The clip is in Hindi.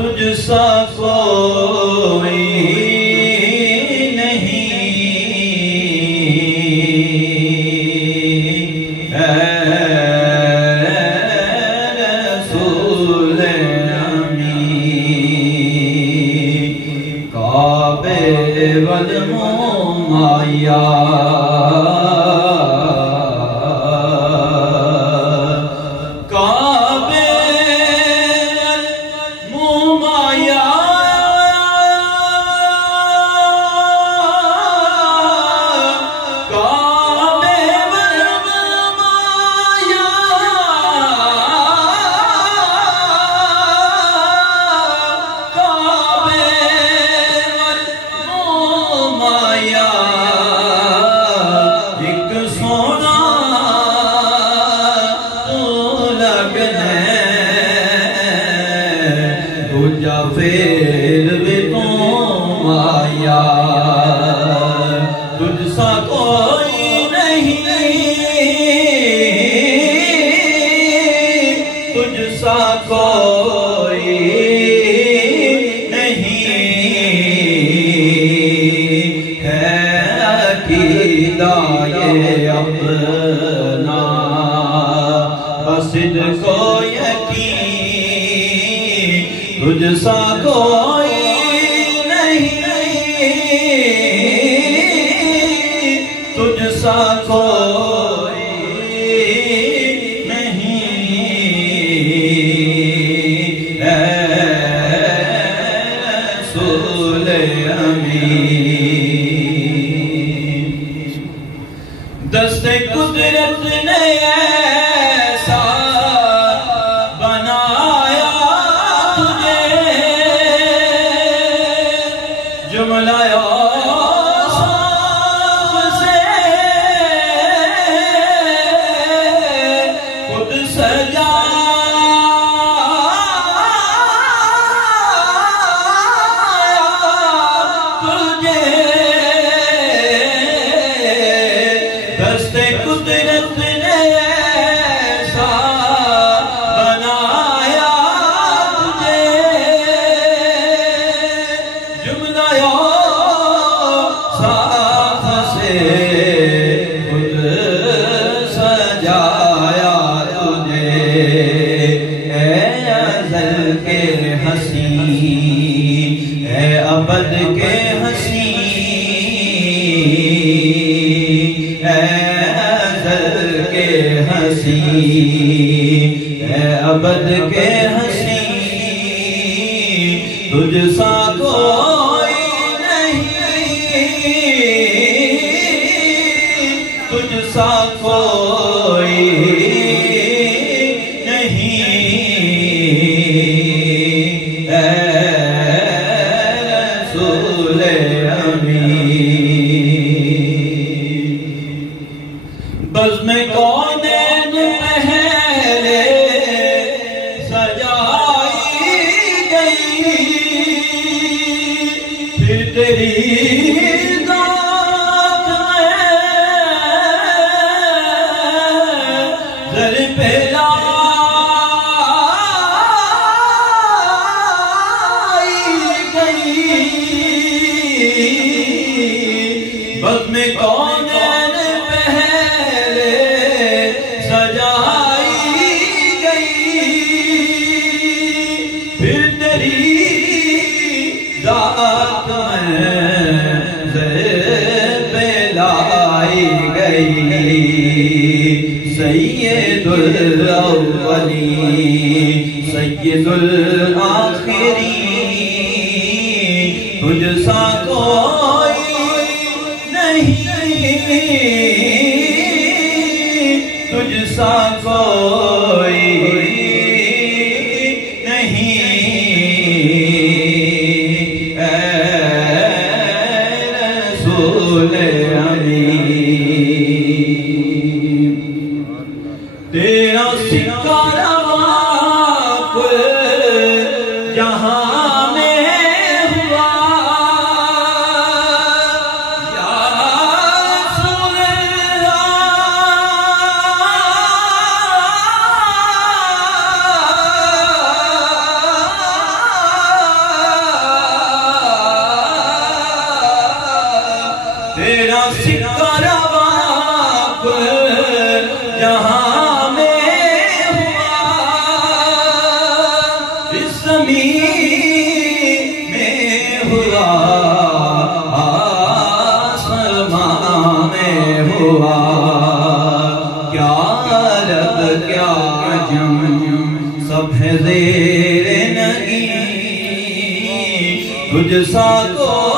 तुझसा कोई तुझसा कोई नहीं, तुझसा कोई नहीं, रसूल अमीन। दस्ते कुदरत ने ऐसा बनाया तुझे, जुमलाया साफ से खुद सजाया तुझे। दस्ते कुदरत ने ऐसा बनाया तुझे, जुमलाया साथ से खुद सजाया तुझे। ऐ अज़ल के हसी, ऐ अबद के हसी, ऐ अज़ल के हसी, ऐ अबद के हसी, तुझसा कोई नहीं, तुझसा कोई नहीं, ऐ रसूल अमीन। बज़्म कौनैन पहले सजाई गई, फिर तेरी ज़ात में ज़र पे लाई गई। बज़्म कौनैन पहले सजाई गई, फिर तेरी ज़ात में ज़र पे लाई गई। सय्यदुल अव्वलीन सय्यदुल आखिरीन, तुझसा कोई नहीं, तुझसा कोई नहीं, ऐ रसूल अमीन। तेरा सिक्का रवाक जहां में हुआ, या रसूल अल्लाह। क्या जम सब है ज़ेरे नगी तुझ सा को